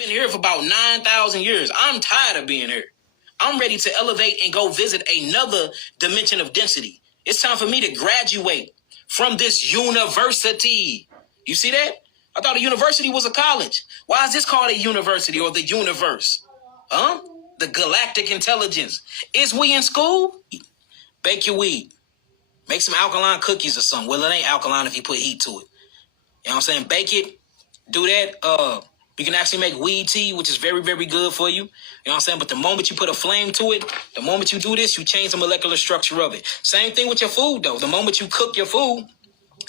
Been here for about 9,000 years. I'm tired of being here. I'm ready to elevate and go visit another dimension of density. It's time for me to graduate from this university. You see that? I thought a university was a college. Why is this called a university or the universe? Huh? The galactic intelligence. Is we in school? Bake your weed. Make some alkaline cookies or something. Well, it ain't alkaline if you put heat to it. You know what I'm saying? Bake it. Do that. You can actually make weed tea, which is very, very good for you. You know what I'm saying? But the moment you put a flame to it, the moment you do this, you change the molecular structure of it. Same thing with your food, though. The moment you cook your food,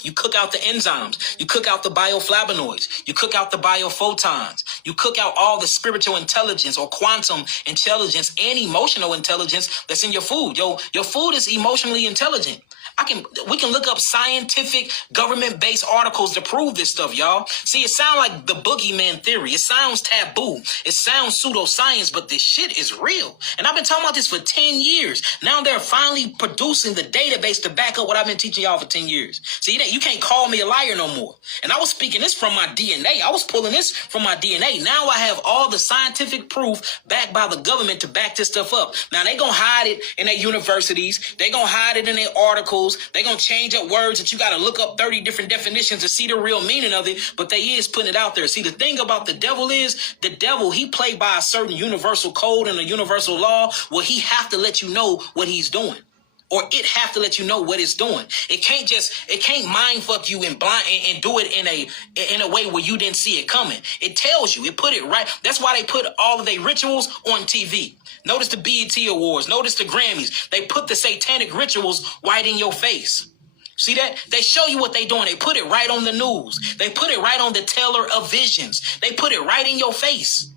you cook out the enzymes. You cook out the bioflavonoids. You cook out the biophotons. You cook out all the spiritual intelligence or quantum intelligence and emotional intelligence that's in your food. Your food is emotionally intelligent. We can look up scientific government-based articles to prove this stuff, y'all. See, it sounds like the boogeyman theory. It sounds taboo. It sounds pseudoscience, but this shit is real. And I've been talking about this for 10 years. Now they're finally producing the database to back up what I've been teaching y'all for 10 years. See, you can't call me a liar no more. And I was speaking this from my DNA. I was pulling this from my DNA. Now I have all the scientific proof backed by the government to back this stuff up. Now they gonna hide it in their universities. They gonna hide it in their articles. They're going to change up words that you got to look up 30 different definitions to see the real meaning of it, but they is putting it out there. See, the thing about the devil is, the devil, he played by a certain universal code and a universal law where he have to let you know what he's doing. Or it have to let you know what it's doing. It can't mind fuck you and blind and do it in a way where you didn't see it coming. It tells you, it put it right. That's why they put all of their rituals on TV. Notice the BET Awards, notice the Grammys. They put the satanic rituals right in your face. See that? They show you what they doing. They put it right on the news. They put it right on the teller of visions. They put it right in your face.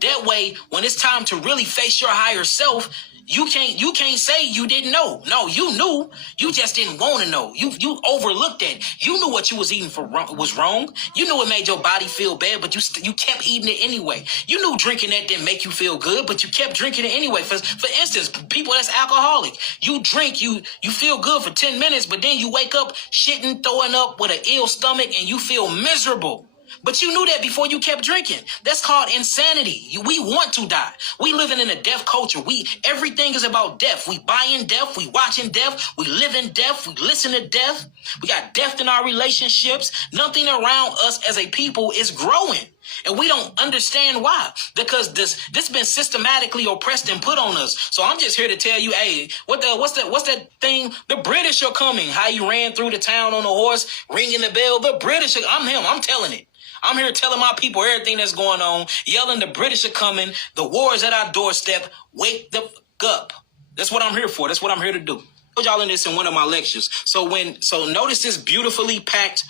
That way, when it's time to really face your higher self, you can't say you didn't know. No, you knew. You just didn't want to know. You overlooked that. You knew what you was eating was wrong. You knew it made your body feel bad, but you kept eating it anyway. You knew drinking that didn't make you feel good, but you kept drinking it anyway. For instance, people that's alcoholic, you drink, you feel good for 10 minutes, but then you wake up shitting, throwing up with an ill stomach, and you feel miserable. But you knew that before you kept drinking. That's called insanity. We want to die. We living in a death culture. Everything is about death. We buying death. We watching death. We live in death. We listen to death. We got death in our relationships. Nothing around us as a people is growing. And we don't understand why. Because this been systematically oppressed and put on us. So I'm just here to tell you, hey, what's that thing? The British are coming. How you ran through the town on a horse, ringing the bell. The British I'm him. I'm telling it. I'm here telling my people everything that's going on, yelling the British are coming, the war is at our doorstep, wake the fuck up. That's what I'm here for. That's what I'm here to do. I told y'all in this in one of my lectures. So notice this beautifully packed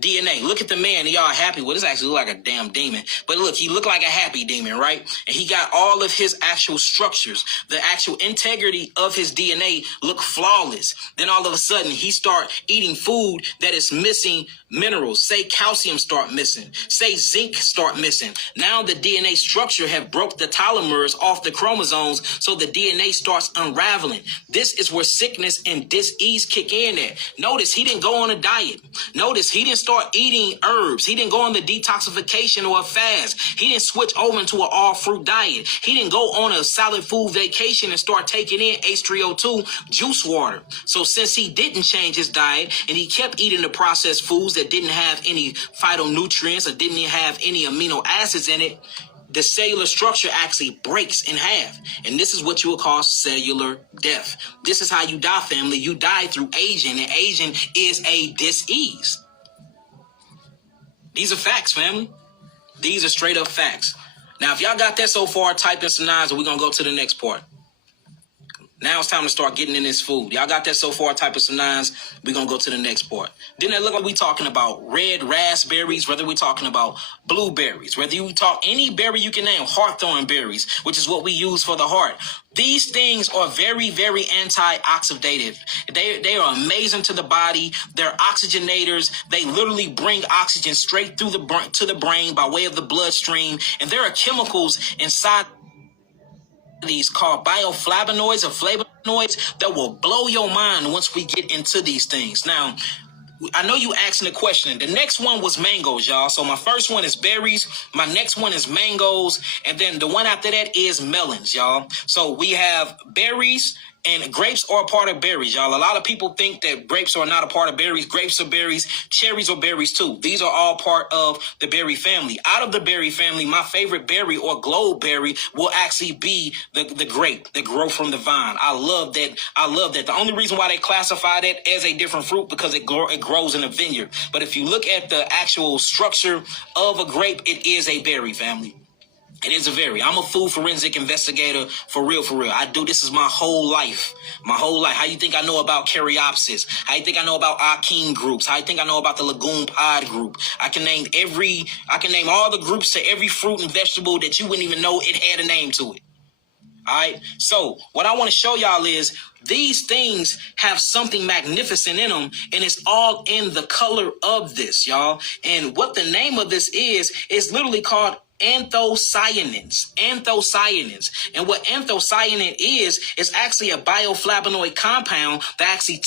DNA. Look at the man y'all happy with. This actually look like a damn demon. But look, he looked like a happy demon, right? And he got all of his actual structures. The actual integrity of his DNA look flawless. Then all of a sudden, he start eating food that is missing minerals. Say calcium start missing. Say zinc start missing. Now the DNA structure have broke the telomeres off the chromosomes, so the DNA starts unraveling. This is where sickness and dis-ease kick in at. Notice he didn't go on a diet. Notice he didn't start eating herbs. He didn't go on the detoxification or a fast. He didn't switch over into an all-fruit diet. He didn't go on a solid food vacation and start taking in H3O2 juice water. So since he didn't change his diet and he kept eating the processed foods that didn't have any phytonutrients or didn't have any amino acids in it, the cellular structure actually breaks in half. And this is what you would call cellular death. This is how you die, family. You die through aging, and aging is a dis-ease. These are facts, family. These are straight up facts. Now, if y'all got that so far, type in some nines and we're going to go to the next part. Now it's time to start getting in this food. Y'all got that so far, type in some nines. We're going to go to the next part. Then it look like we talking about red raspberries, whether we're talking about blueberries, whether you talk any berry you can name, hawthorn berries, which is what we use for the heart. These things are very, very antioxidative. They are amazing to the body. They're oxygenators. They literally bring oxygen straight through to the brain by way of the bloodstream. And there are chemicals inside these called bioflavonoids or flavonoids that will blow your mind once we get into these things. Now, I know you asking the question. The next one was mangoes, y'all. So my first one is berries. My next one is mangoes. And then the one after that is melons, y'all. So we have berries, and grapes are a part of berries, y'all. A lot of people think that grapes are not a part of berries. Grapes are berries. Cherries are berries, too. These are all part of the berry family. Out of the berry family, my favorite berry or globe berry will actually be the grape that grow from the vine. I love that. The only reason why they classify that as a different fruit because it grows in a vineyard. But if you look at the actual structure of a grape, it is a berry, family. It is a very. I'm a food forensic investigator for real, for real. I do this is my whole life. My whole life. How you think I know about Caryopsis? How you think I know about Archean groups? How you think I know about the Lagoon Pod group? I can name all the groups to every fruit and vegetable that you wouldn't even know it had a name to it. All right. So what I want to show y'all is these things have something magnificent in them, and it's all in the color of this, y'all. And what the name of this is literally called anthocyanins. And what anthocyanin is actually a bioflavonoid compound that actually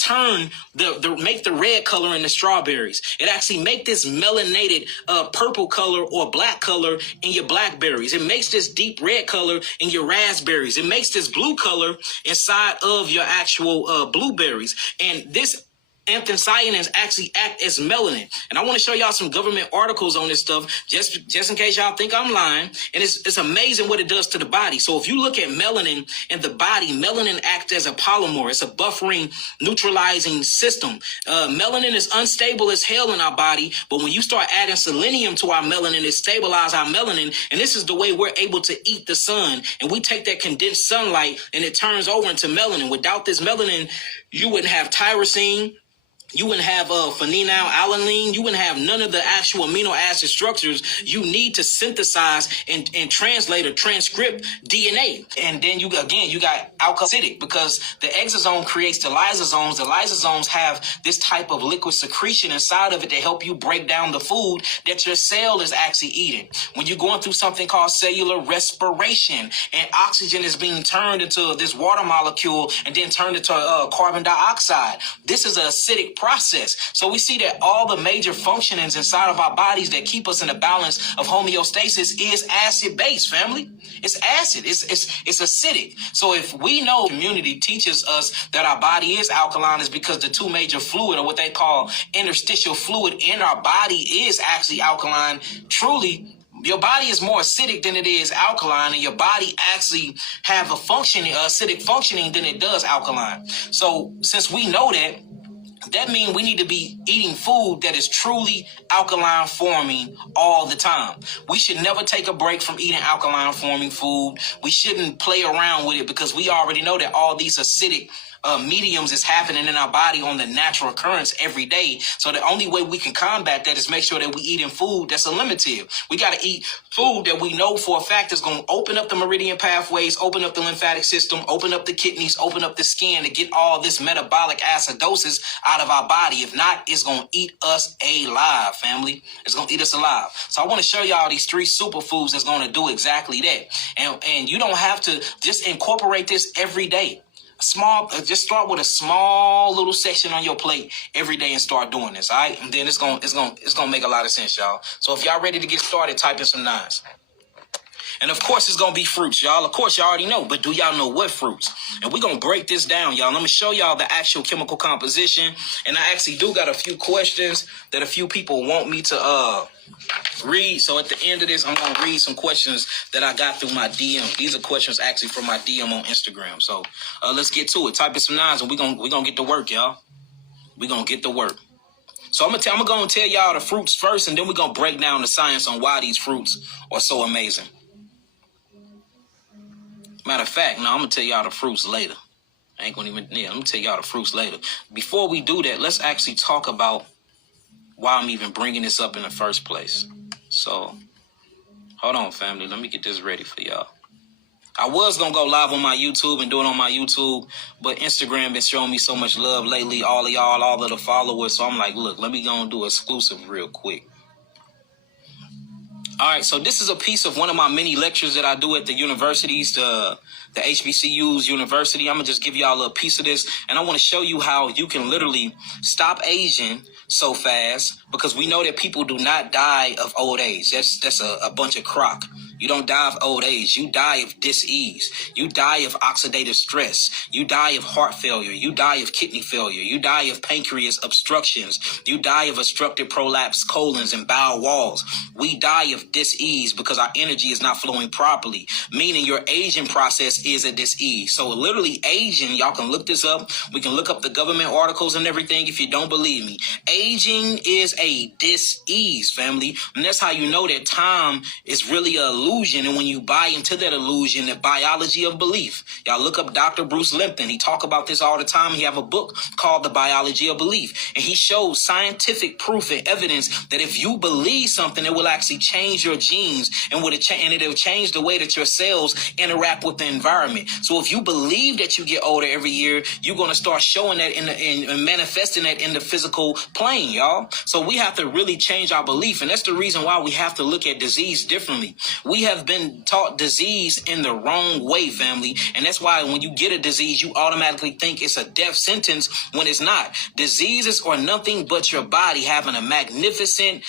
make the red color in the strawberries. It actually make this melanated purple color or black color in your blackberries. It makes this deep red color in your raspberries. It makes this blue color inside of your actual blueberries. And this anthocyanins actually act as melanin. And I want to show y'all some government articles on this stuff, just in case y'all think I'm lying. And it's amazing what it does to the body. So if you look at melanin in the body, melanin acts as a polymer. It's a buffering, neutralizing system. Melanin is unstable as hell in our body, but when you start adding selenium to our melanin, it stabilizes our melanin. And this is the way we're able to eat the sun. And we take that condensed sunlight and it turns over into melanin. Without this melanin, you wouldn't have tyrosine. You wouldn't have phenylalanine. You wouldn't have none of the actual amino acid structures you need to synthesize and translate or transcript DNA. And then you got alkaloacidic because the exosome creates the lysosomes. The lysosomes have this type of liquid secretion inside of it to help you break down the food that your cell is actually eating. When you're going through something called cellular respiration and oxygen is being turned into this water molecule and then turned into carbon dioxide, this is an acidic process. So we see that all the major functionings inside of our bodies that keep us in a balance of homeostasis is acid-based, family. It's acid. It's acidic. So if we know community teaches us that our body is alkaline, is because the two major fluid, or what they call interstitial fluid in our body, is actually alkaline. Truly, your body is more acidic than it is alkaline, and your body actually have a acidic functioning than it does alkaline. So since we know that means we need to be eating food that is truly alkaline forming all the time. We should never take a break from eating alkaline forming food. We shouldn't play around with it because we already know that all these acidic mediums is happening in our body on the natural occurrence every day. So the only way we can combat that is make sure that we eating food that's eliminative. We got to eat food that we know for a fact is going to open up the meridian pathways, open up the lymphatic system, open up the kidneys, open up the skin to get all this metabolic acidosis out of our body. If not, it's going to eat us alive, family. It's going to eat us alive. So I want to show y'all these 3 superfoods that's going to do exactly that. And you don't have to just incorporate this every day. Just start with a small little section on your plate every day and start doing this, all right? And then it's gonna make a lot of sense, y'all. So if y'all ready to get started, type in some 9s. And of course, it's gonna be fruits, y'all. Of course, y'all already know, but do y'all know what fruits? And we're gonna break this down, y'all. Let me show y'all the actual chemical composition. And I actually do got a few questions that a few people want me to read. So at the end of this, I'm gonna read some questions that I got through my DM. These are questions actually from my DM on Instagram. So let's get to it. Type in some 9s and we're gonna get to work, y'all. We're gonna get to work. So I'm gonna tell y'all the fruits first, and then we're gonna break down the science on why these fruits are so amazing. Matter of fact, no, I'm gonna tell y'all the fruits later. I'm gonna tell y'all the fruits later. Before we do that, let's actually talk about why I'm even bringing this up in the first place. So, hold on, family. Let me get this ready for y'all. I was going to go live on my YouTube and do it on my YouTube, but Instagram been showing me so much love lately, all of y'all, all of the followers. So I'm like, look, let me go and do exclusive real quick. All right, so this is a piece of one of my many lectures that I do at the universities, the HBCU's university. I'm going to just give y'all a little piece of this, and I want to show you how you can literally stop aging so fast, because we know that people do not die of old age. That's a bunch of crock. You don't die of old age. You die of dis-ease. You die of oxidative stress. You die of heart failure. You die of kidney failure. You die of pancreas obstructions. You die of obstructive prolapse colons and bowel walls. We die of dis-ease because our energy is not flowing properly, meaning your aging process is a dis-ease. So literally aging, y'all can look this up. We can look up the government articles and everything if you don't believe me. Aging is a dis-ease, family. And that's how you know that time is really a illusion. And when you buy into that illusion, the biology of belief, y'all look up Dr. Bruce Lipton. He talk about this all the time. He have a book called The Biology of Belief. And he shows scientific proof and evidence that if you believe something, it will actually change your genes and it'll change the way that your cells interact with the environment. So if you believe that you get older every year, you're going to start showing that in manifesting that in the physical plane, y'all. So we have to really change our belief. And that's the reason why we have to look at disease differently. We have been taught disease in the wrong way, family. And that's why when you get a disease, you automatically think it's a death sentence when it's not. Diseases are nothing but your body having a magnificent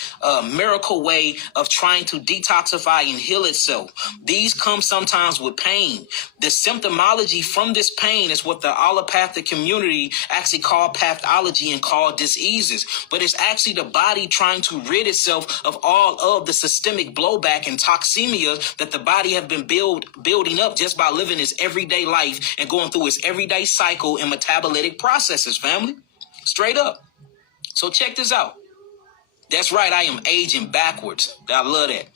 miracle way of trying to detoxify and heal itself. These come sometimes with pain. The symptomology from this pain is what the allopathic community actually call pathology and call diseases. But it's actually the body trying to rid itself of all of the systemic blowback and toxemia that the body have been building up just by living its everyday life and going through its everyday cycle and metabolic processes, family. Straight up. So check this out. That's right, I am aging backwards. I love that.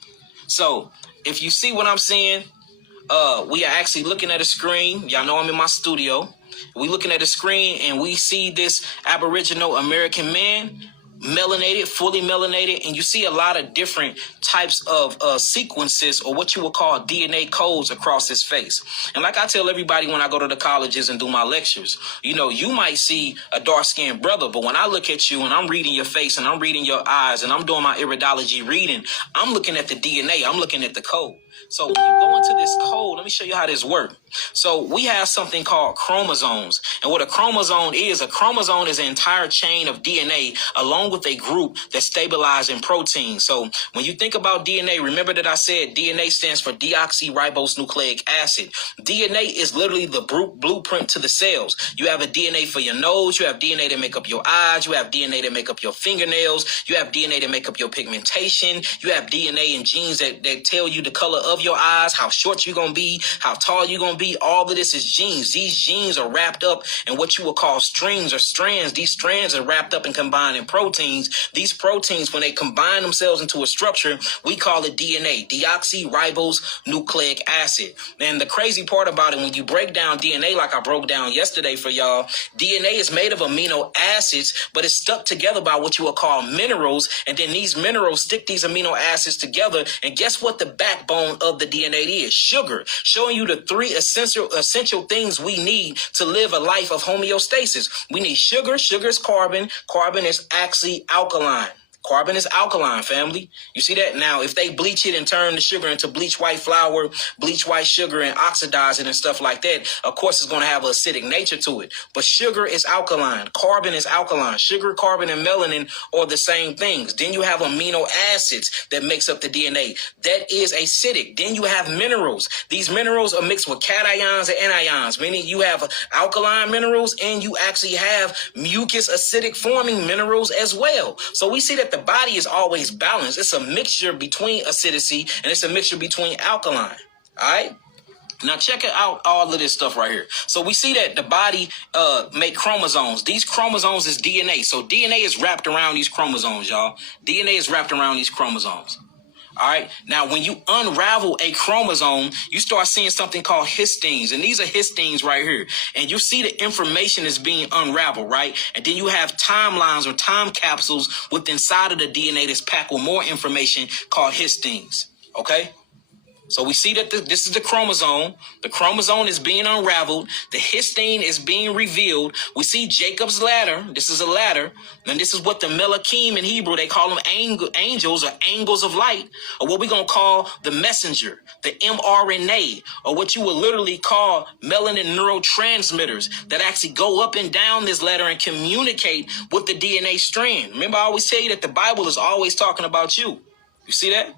So if you see what I'm saying, we are actually looking at a screen. Y'all know I'm in my studio. We looking at a screen and we see this Aboriginal American man, melanated, fully melanated, and you see a lot of different types of sequences, or what you would call DNA codes, across his face. And like I tell everybody when I go to the colleges and do my lectures, you know, you might see a dark-skinned brother, but when I look at you and I'm reading your face and I'm reading your eyes and I'm doing my iridology reading, I'm looking at the DNA, I'm looking at the code. So when you go into this code, let me show you how this works. So we have something called chromosomes. And what a chromosome is an entire chain of DNA along with a group that stabilize in proteins. So when you think about DNA, remember that I said DNA stands for deoxyribonucleic acid. DNA is literally the blueprint to the cells. You have a DNA for your nose. You have DNA to make up your eyes. You have DNA to make up your fingernails. You have DNA to make up your pigmentation. You have DNA and genes that tell you the color of your eyes, how short you're going to be, how tall you're going to be. All of this is genes. These genes are wrapped up in what you would call strings or strands. These strands are wrapped up and combined in proteins. These proteins, when they combine themselves into a structure, we call it DNA, deoxyribonucleic acid. And the crazy part about it, when you break down DNA like I broke down yesterday for y'all, DNA is made of amino acids, but it's stuck together by what you would call minerals. And then these minerals stick these amino acids together. And guess what the backbone of the DNA is? Sugar, showing you the three essential things we need to live a life of homeostasis. We need sugar. Sugar is carbon. Carbon is actually alkaline. Carbon is alkaline, family. You see that? Now, if they bleach it and turn the sugar into bleach white flour, bleach white sugar, and oxidize it and stuff like that, of course, it's going to have an acidic nature to it. But sugar is alkaline. Carbon is alkaline. Sugar, carbon, and melanin are the same things. Then you have amino acids that makes up the DNA. That is acidic. Then you have minerals. These minerals are mixed with cations and anions, meaning you have alkaline minerals and you actually have mucus acidic forming minerals as well. So we see that the body is always balanced. It's a mixture between acidity and it's a mixture between alkaline. All right. Now check it out, all of this stuff right here. So we see that the body make chromosomes. These chromosomes is DNA. So DNA is wrapped around these chromosomes, y'all. DNA is wrapped around these chromosomes. All right. Now, when you unravel a chromosome, you start seeing something called histines. And these are histines right here. And you see the information is being unraveled, right? And then you have timelines or time capsules within inside of the DNA that's packed with more information called histines. Okay. So we see that this is the chromosome. The chromosome is being unraveled. The histone is being revealed. We see Jacob's ladder. This is a ladder. And this is what the Melachim in Hebrew, they call them angels or angles of light, or what we're going to call the messenger, the mRNA, or what you would literally call melanin neurotransmitters that actually go up and down this ladder and communicate with the DNA strand. Remember, I always tell you that the Bible is always talking about you. You see that?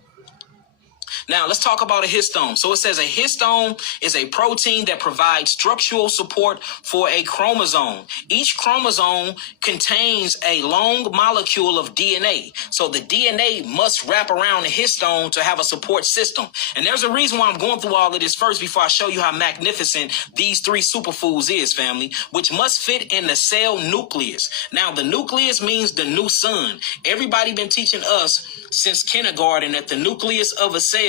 Now, let's talk about a histone. So it says a histone is a protein that provides structural support for a chromosome. Each chromosome contains a long molecule of DNA. So the DNA must wrap around the histone to have a support system. And there's a reason why I'm going through all of this first before I show you how magnificent these three superfoods is, family, which must fit in the cell nucleus. Now, the nucleus means the new sun. Everybody been teaching us since kindergarten that the nucleus of a cell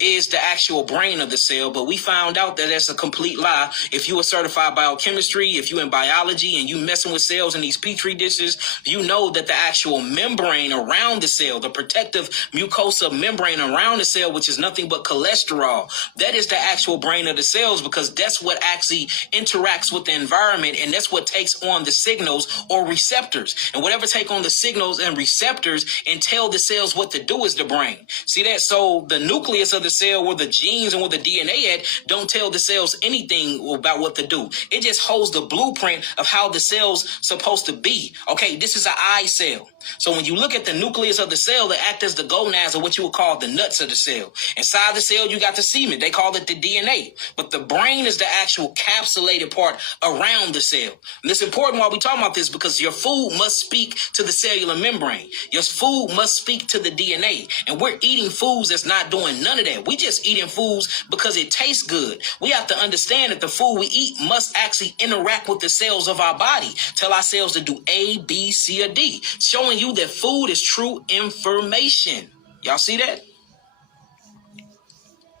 is the actual brain of the cell, but we found out that that's a complete lie. If you are certified biochemistry, if you in biology and you messing with cells in these petri dishes, you know that the actual membrane around the cell, the protective mucosa membrane around the cell, which is nothing but cholesterol, that is the actual brain of the cells, because that's what actually interacts with the environment, and that's what takes on the signals or receptors. And whatever take on the signals and receptors and tell the cells what to do is the brain. See that? So the nucleus of the cell, where the genes and where the DNA at, don't tell the cells anything about what to do. It just holds the blueprint of how the cell's supposed to be. Okay, this is an eye cell. So when you look at the nucleus of the cell, they act as the gonads, or what you would call the nuts of the cell. Inside the cell, you got the semen. They call it the DNA. But the brain is the actual capsulated part around the cell. And it's important while we talk about this, because your food must speak to the cellular membrane. Your food must speak to the DNA. And we're eating foods that's not doing none of that. We just eating foods because it tastes good. We have to understand that the food we eat must actually interact with the cells of our body. Tell our cells to do A, B, C, or D. Showing you that food is true information. Y'all see that?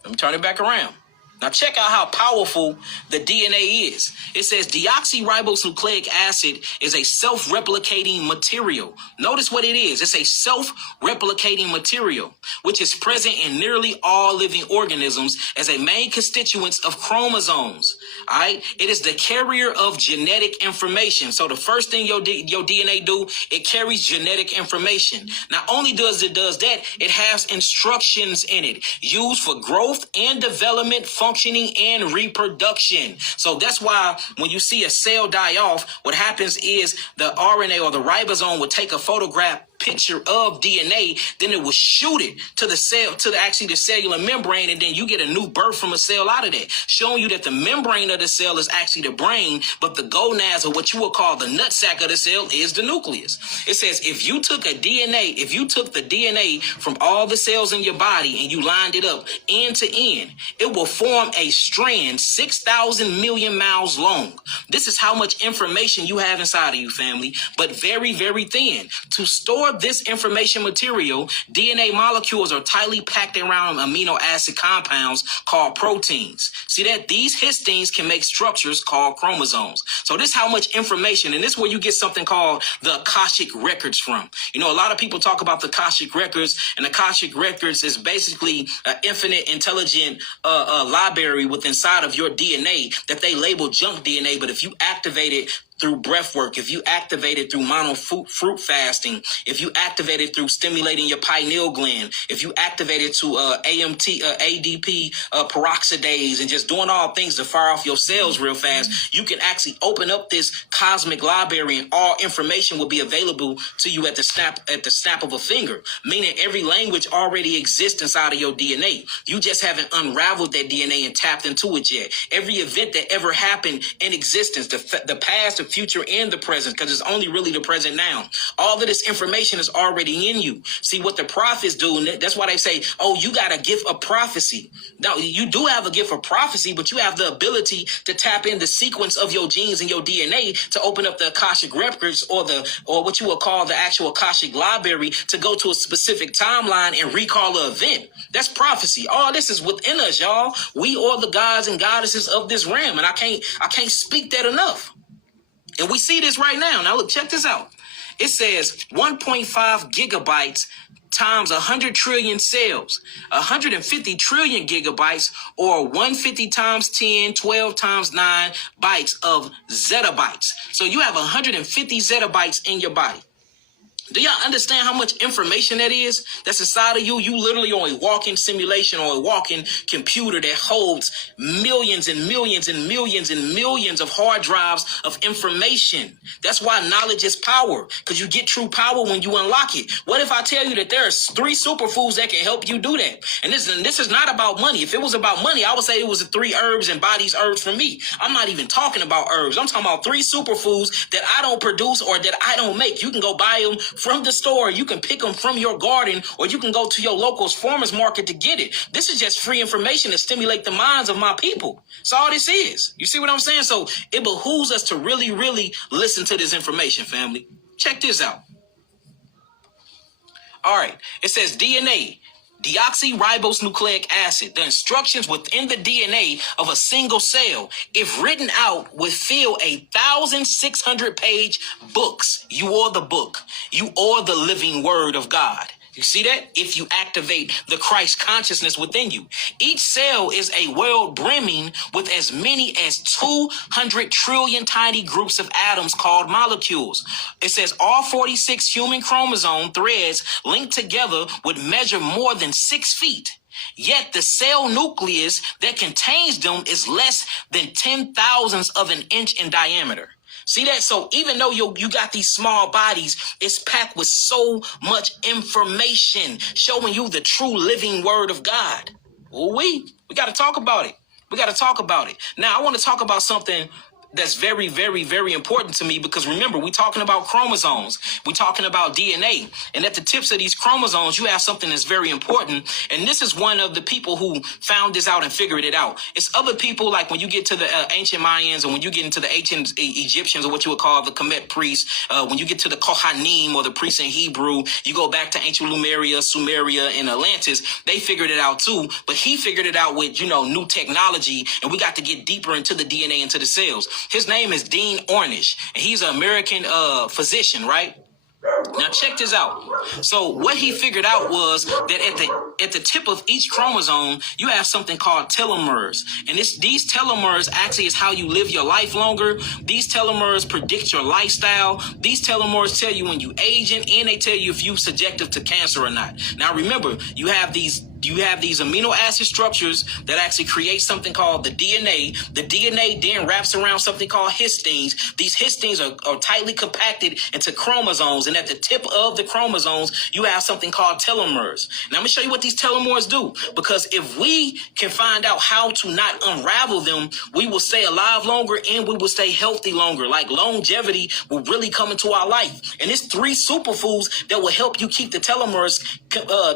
Let me turn it back around. Now check out how powerful the DNA is. It says deoxyribonucleic acid is a self-replicating material. Notice what it is. It's a self-replicating material, which is present in nearly all living organisms as a main constituent of chromosomes. All right. It is the carrier of genetic information. So the first thing your DNA do, it carries genetic information. Not only does it that, it has instructions in it used for growth and development, functioning, and reproduction. So that's why when you see a cell die off, what happens is the RNA or the ribosome would take a photograph picture of DNA, then it will shoot it to the cell, to the cellular membrane, and then you get a new birth from a cell out of that, showing you that the membrane of the cell is actually the brain, but the gonads, or what you would call the nutsack of the cell, is the nucleus. It says if you took the DNA from all the cells in your body and you lined it up end to end, it will form a strand 6,000 million miles long. This is how much information you have inside of you, family, but very, very thin. To store this information material, DNA molecules are tightly packed around amino acid compounds called proteins. See that? These histones can make structures called chromosomes. So this is how much information, and this is where you get something called the Akashic records from. You know, a lot of people talk about the Akashic records, and the Akashic records is basically an infinite intelligent library within inside of your DNA that they label junk DNA. But if you activate it through breath work, if you activate it through fruit fasting, if you activate it through stimulating your pineal gland, if you activate it to ADP peroxidase, and just doing all things to fire off your cells real fast, you can actually open up this cosmic library, and all information will be available to you at the snap of a finger. Meaning every language already exists inside of your DNA. You just haven't unraveled that DNA and tapped into it yet. Every event that ever happened in existence, the past, the future, and the present, because it's only really the present now. All of this information is already in you. See what the prophets do, and that's why they say, oh, you got a gift of prophecy. Now, you do have a gift of prophecy, but you have the ability to tap in the sequence of your genes and your DNA to open up the Akashic records, or what you would call the actual Akashic library, to go to a specific timeline and recall an event. That's prophecy. All this is within us, y'all. We are the gods and goddesses of this realm, and I can't speak that enough. And we see this right now. Now, look, check this out. It says 1.5 gigabytes times 100 trillion cells, 150 trillion gigabytes, or 150 times 10, 12 times 9 bytes of zettabytes. So you have 150 zettabytes in your body. Do y'all understand how much information that is that's inside of you? You literally are a walking simulation or a walking computer that holds millions and millions and millions and millions of hard drives of information. That's why knowledge is power, because you get true power when you unlock it. What if I tell you that there's 3 superfoods that can help you do that? And this is not about money. If it was about money, I would say it was the 3 herbs and bodies herbs for me. I'm not even talking about herbs. I'm talking about 3 superfoods that I don't produce or that I don't make. You can go buy them from the store, you can pick them from your garden, or you can go to your local farmer's market to get it. This is just free information to stimulate the minds of my people. That's all this is. You see what I'm saying? So it behooves us to really, really listen to this information, family. Check this out. All right. It says DNA. Deoxyribonucleic acid, the instructions within the DNA of a single cell, if written out, would fill 1,600-page books. You are the book. You are the living word of God. You see that? If you activate the Christ consciousness within you. Each cell is a world brimming with as many as 200 trillion tiny groups of atoms called molecules. It says all 46 human chromosome threads linked together would measure more than 6 feet. Yet the cell nucleus that contains them is less than 10,000ths of an inch in diameter. See that? So even though you got these small bodies, it's packed with so much information showing you the true living word of God. Well, we got to talk about it. We got to talk about it. Now, I want to talk about something that's very, very, very important to me, because remember, we're talking about chromosomes. We're talking about DNA. And at the tips of these chromosomes, you have something that's very important. And this is one of the people who found this out and figured it out. It's other people, like when you get to the ancient Mayans, and when you get into the ancient Egyptians, or what you would call the Kemet priests, when you get to the Kohanim, or the priests in Hebrew, you go back to ancient Lemuria, Sumeria, and Atlantis, they figured it out too. But he figured it out with, new technology, and we got to get deeper into the DNA, into the cells. His name is Dean Ornish, and he's an American physician, right? Now check this out. So what he figured out was that at the tip of each chromosome, you have something called telomeres. And these telomeres actually is how you live your life longer. These telomeres predict your lifestyle. These telomeres tell you when you aging, and they tell you if you're subjective to cancer or not. Now remember, you have these amino acid structures that actually create something called the DNA. The DNA then wraps around something called histines. These histines are tightly compacted into chromosomes, and at the tip of the chromosomes, you have something called telomeres. Now, I'm going to show you what these telomeres do, because if we can find out how to not unravel them, we will stay alive longer and we will stay healthy longer. Like longevity will really come into our life. And it's 3 superfoods that will help you keep the telomeres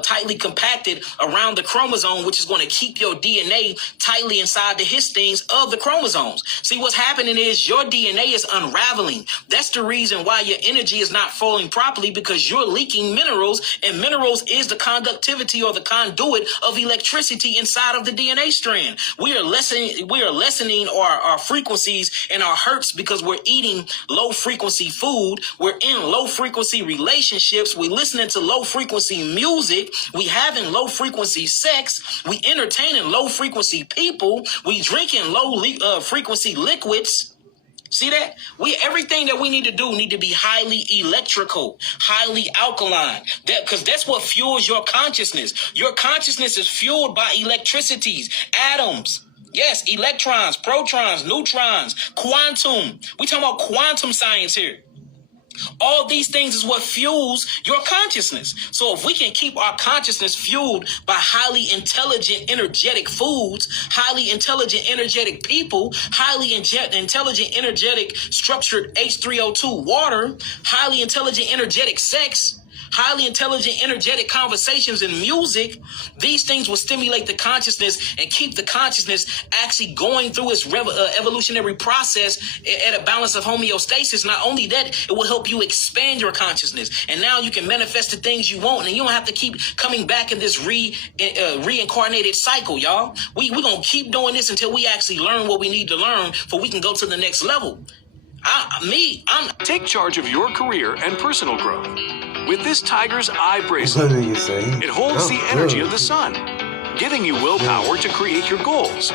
tightly compacted around the chromosome, which is going to keep your DNA tightly inside the histines of the chromosomes. See, what's happening is your DNA is unraveling. That's the reason why your energy is not flowing properly, because you're leaking minerals, and minerals is the conductivity or the conduit of electricity inside of the DNA strand. We are lessening our frequencies and our hertz because we're eating low frequency food. We're in low frequency relationships. We're listening to low frequency music. We having low frequency sex. We entertaining low frequency people. We drinking low frequency liquids. See that? Everything that we need to be highly electrical, highly alkaline. Because that's what fuels your consciousness. Your consciousness is fueled by electricities, atoms. Yes, electrons, protons, neutrons, quantum. We talking about quantum science here. All these things is what fuels your consciousness. So if we can keep our consciousness fueled by highly intelligent, energetic foods, highly intelligent, energetic people, highly intelligent, energetic, structured H3O2 water, highly intelligent, energetic sex, highly intelligent, energetic conversations and music, these things will stimulate the consciousness and keep the consciousness actually going through its evolutionary process at a balance of homeostasis. Not only that, it will help you expand your consciousness. And now you can manifest the things you want, and you don't have to keep coming back in this reincarnated cycle, y'all. We're going to keep doing this until we actually learn what we need to learn so we can go to the next level. Take charge of your career and personal growth. with this tiger's eye bracelet. What are you saying? It holds the energy of the sun, giving you willpower to create your goals.